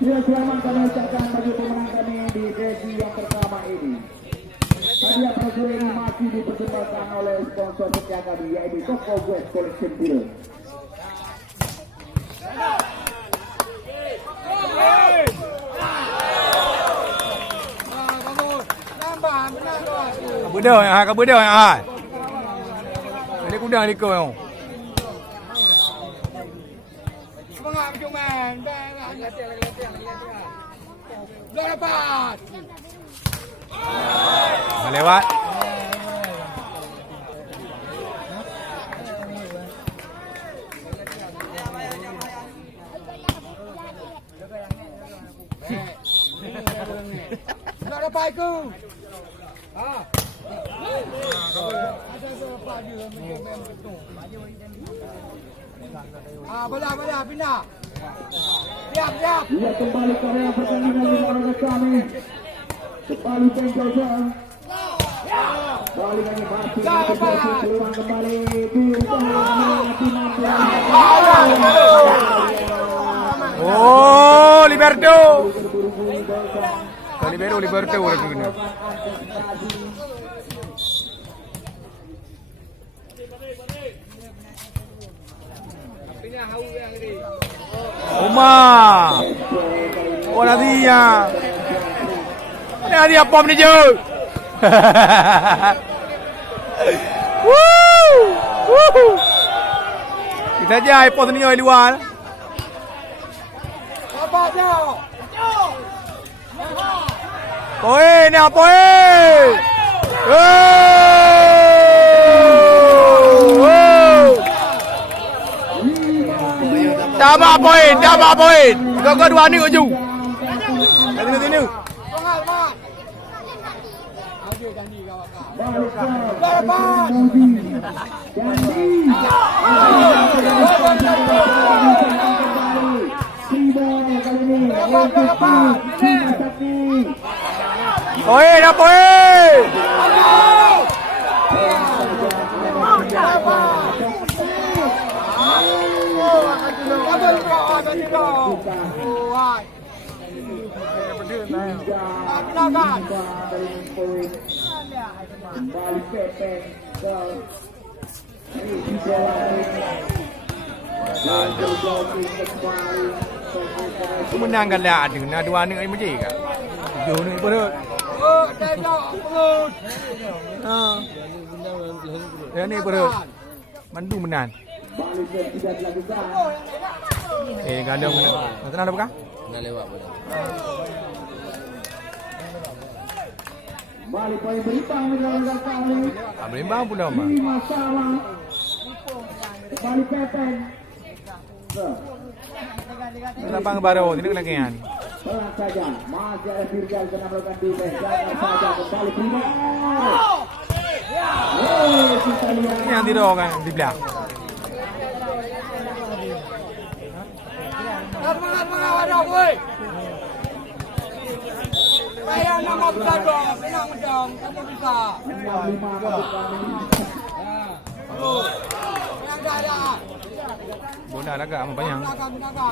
Ya, selamat kami ucapkan bagi pemenang kami di sesi yang pertama ini. Hadiah brosur ini masih dipersembahkan oleh sponsor setia kami, yaitu Toko West Collection Film. Budak yang budak yang ini kuda ni kau yang. Semangat Juman. Dah dapat. Lewat. Dah dapat ke? Bola pindah. Siap. Ia kembali ke area pertandingan di mana kami. Kembali penjajah. Balik lagi masih peluang kembali Oh, Liberto. Liberto lagi ni. Omar. Oh Nadia. Nadia pom ni je. Woo! Kita aja iPod ni di luar. Apa dia? Poin ni apa Tambah poin. Kau dua ni ujung. Sini. Poin. Menang kan lah ada. Nak dua ni macam ni kan? Tujuh ni perut. Ya ni perut. Mandu menang. Gandang menang. Tenang dah bukan? Nak lewat boleh. Balik poin berimbang dengan kami. Berimbang pun dah mah. Masalah. Balik Pepen. Lapang baru ini kena kian. Pelan saja. Masih ada Firgal kena melakukan defense. Jangan saja kembali prima. Kita lihat. Ini yang tidur kan di belakang. Semangat wadah woi. Saya nama besar dong, senang dong, kamu bisa. 5 bagi kami. Yang dah ada. Bola lagak apa banyak. Menangkan.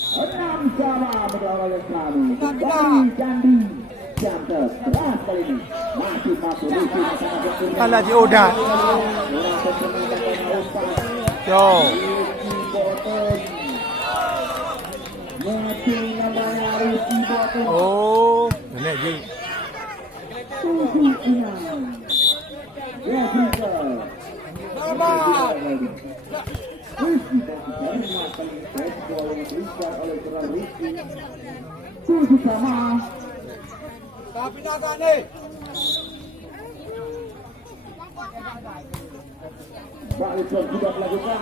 6-sama berlawan kami. Dari Candi Janter. Beras kali ini. Masih masuk di Kalah di Odan. Yo. Oh, nenek je. Tapi nak ni. Balik sudah melakukan.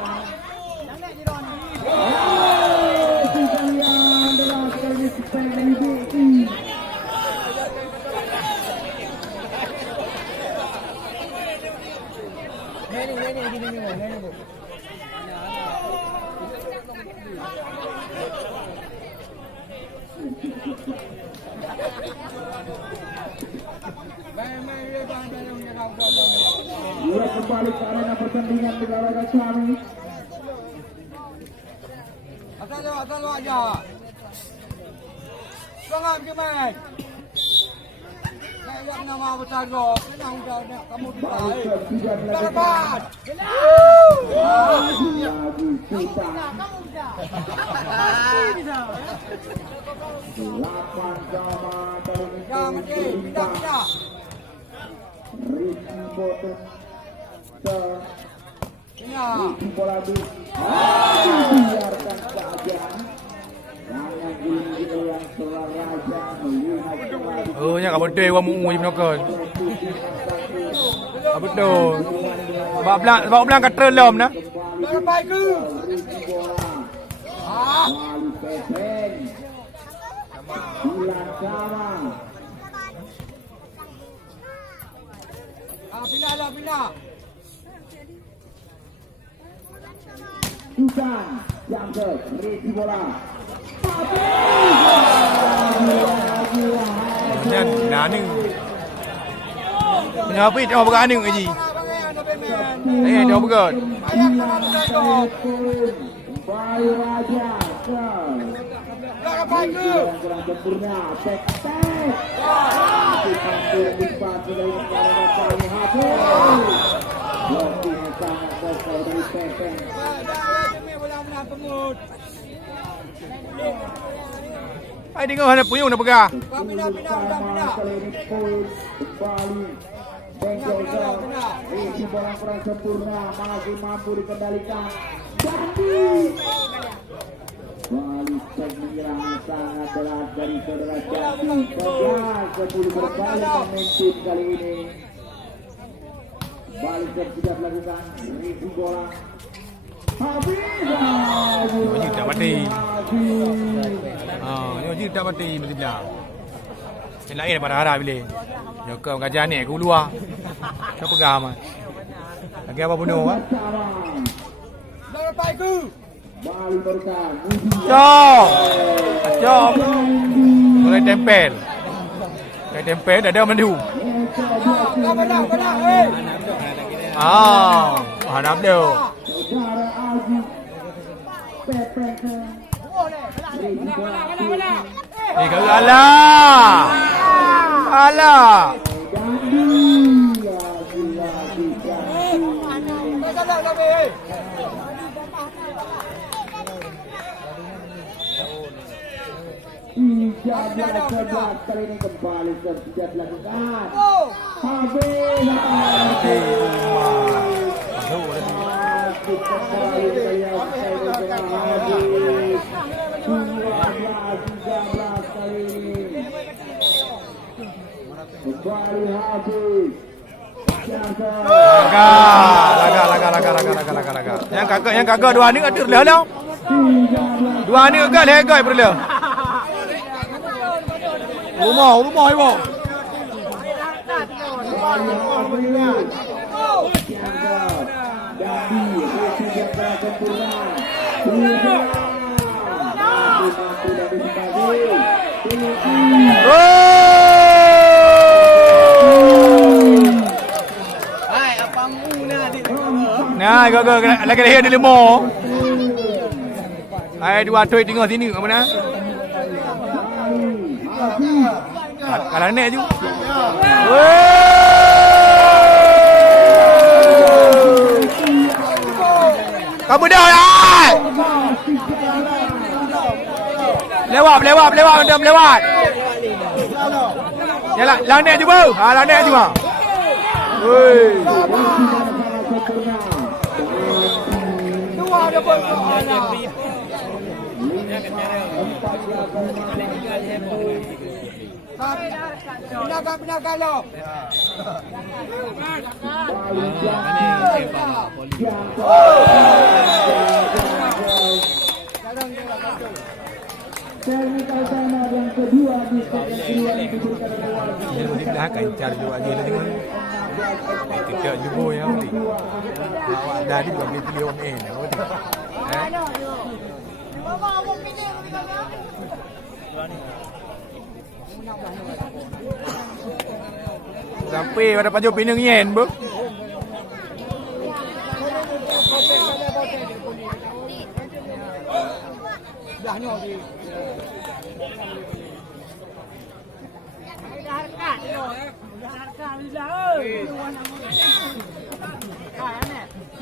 Dia kembali ke arena pertandingan di lawan kami. Selalu aja. Jangan gimana. Saya nama besar kau. Menang dah kamu Balik tidak. serve tidak Selamat. lagi Sultan. 8 sama kali ini Ya, mesti pindah. Ricky Boten Pindah. Ricky bola biarkan saja. Jangan gini yang seorang raja melihat kembali. Nya kat betul orang mu je penokon. Betul. Sebab belang kat terlom nah. Sampai ke. Ricky bola Wali Pepeng 9 sama. Pindah. Sultan yang ke Ricky bola Nya nah ni. Kenapa dia bukan anu gaji? Dia bukan. Ayah nama besar kau. Bayu Raja Sampai ke. kurang sempurna tek tampil dibantu dari negara Bayu Raja Loki yang sangat besar dari Pepeng Bola menang pemut. Ai tengok ada puyung nak pegang. Pindah. kali ini poin kembali Bengkel Ricky bola kurang sempurna masih mampu dikendalikan Dandi balikan menyerang sangat berat dari saudara Jati 11-10 berbalik momentum kali ini balikan sudah dilakukan Ricky bola habis Dia tak mati. Dia tak mati mesti belah. Yang lain daripada harap bila. Dia kau gajah ni aku luar. Kau pegang mah. Lagi apa bunuh ah? Sampai ke. balik berkan Jom. Boleh tempel. Boleh tempel dah ada mandu. Kau menang. Harap dia. saudara Aziz Pepeng Ricky bola Kau alah. Alah. Dandi lagi Dandi Salah kami. Sebelas kali ini kembali sudah dilakukan. Habis. Kembali beliau habis. 12-13 kali ini. Kembali habis. Laga. Yang kakak dua ni ada dah lah. Dua ni agak legai perlu. Rumah ibu. Nah, gagal lagi dia ada lemo. Ai dua toy tengok sini apa mana? Kalau nek ju. Kamu dah ai. Lewat, macam lewat. Jalan, lang nek ju bau. Lang nek ju ah. Woi. Dua ada persoalan. Pindah lo. Technical timeout yang kedua di set yang kedua yang diberikan oleh Warga. Dah akan cari juga dia lah tengok. Tidak jumpa yang ni. Awak dah di bagi pilih orang lain. Sampai pada paju pinang yen bu. dah ni.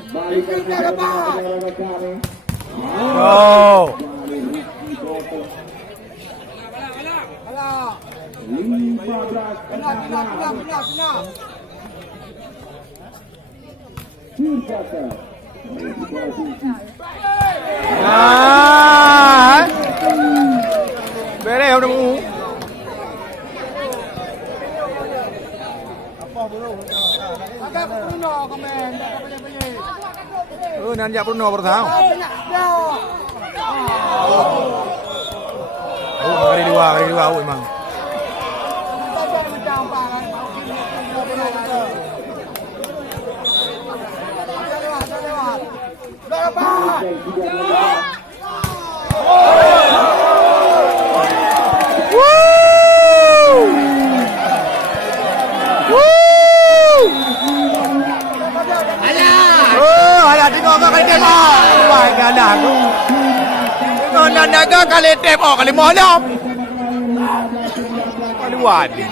Balikan kepada negara kami. Oh. Alah. 15-16. Sirkata. Ah. Beres udah mu. Agak Bruno komen, tak boleh. Oh, nanti Bruno bertahan. Oh, kali dua oh memang. Tengok kali tembak. Wah, galah tu. Tengok nak kali tembak kali malam. Kali wadi.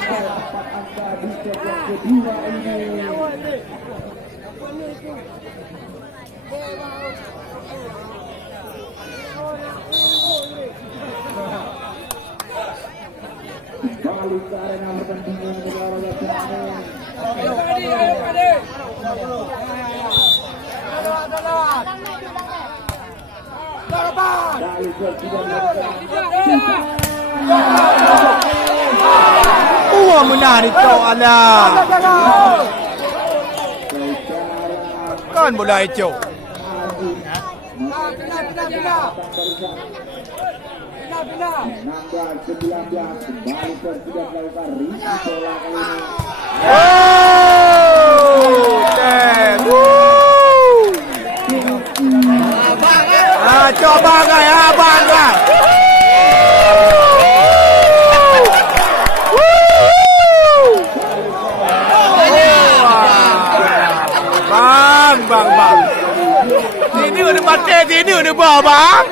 Balik ke arena pertandingan negara kami. Menang itu Allah. Kan bola hijau. Coba gaya bangga. Bang. Sini udah mati, sini udah bawa bang.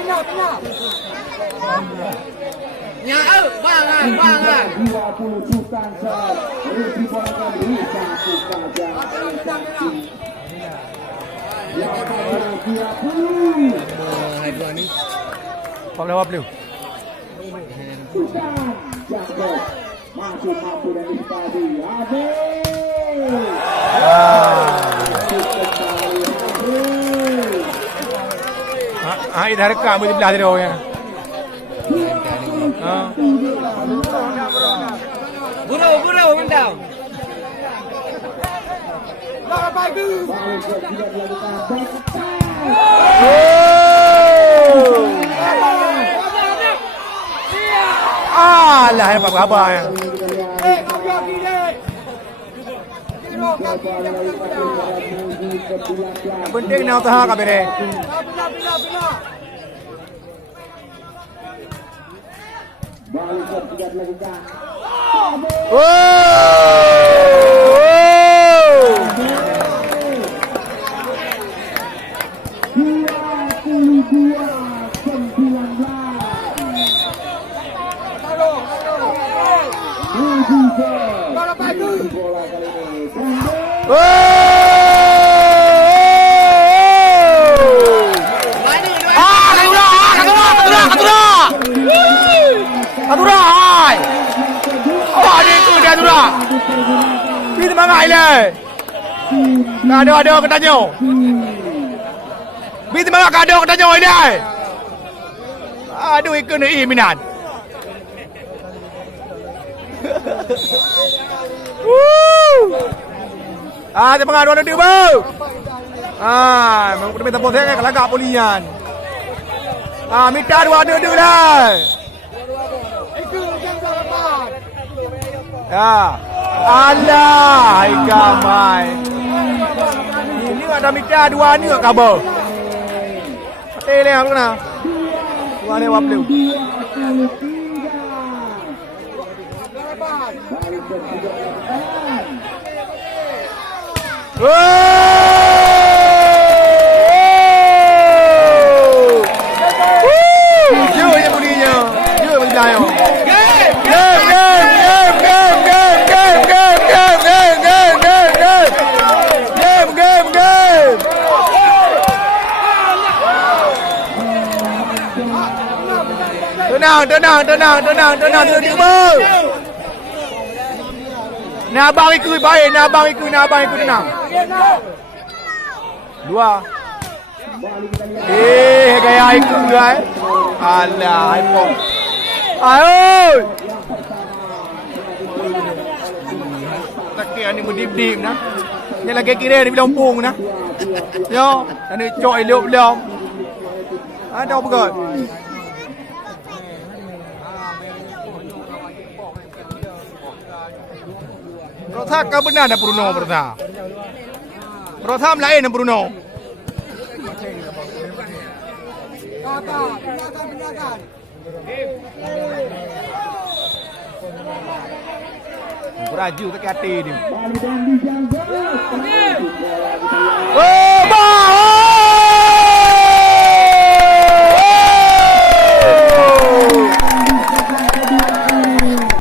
Ya, bang. 20 juta sah. Diponakan di satu saja. Apa boleh? Mampu dan dispadi. Idah rekam di belah dia orang. Burau mendau. Bagus. Alah, apa ya? Penting nak tahan kabere. Bisa mangai le. Kado katanya. Bisa mangai kado katanya ini. Aduh ikan ni minat. Dia pengaruh ada dia bau. Memang minta potong kan kelagak polian. Minta dua lah. Ya. Allah, ikamai. Ini ada minta dua ni kat kabel. Tele apa kena? Dua ni wap lu. Jauh je tiba. Nak abang ikut baik, nak abang ikut tenang. Dua. Gaya ikut juga Alah, iPhone. Ayo. Tak kira ni berdip-dip nah. Ni lagi kira ni bilang pung nah. Yo, ni cok elok belum. Ada apa kot? Rotha kau benar dah Bruno Rotha. Rotha lain Bruno. Pindakan. Beraju tak hati ni. Bali dan dijangkau. Oh,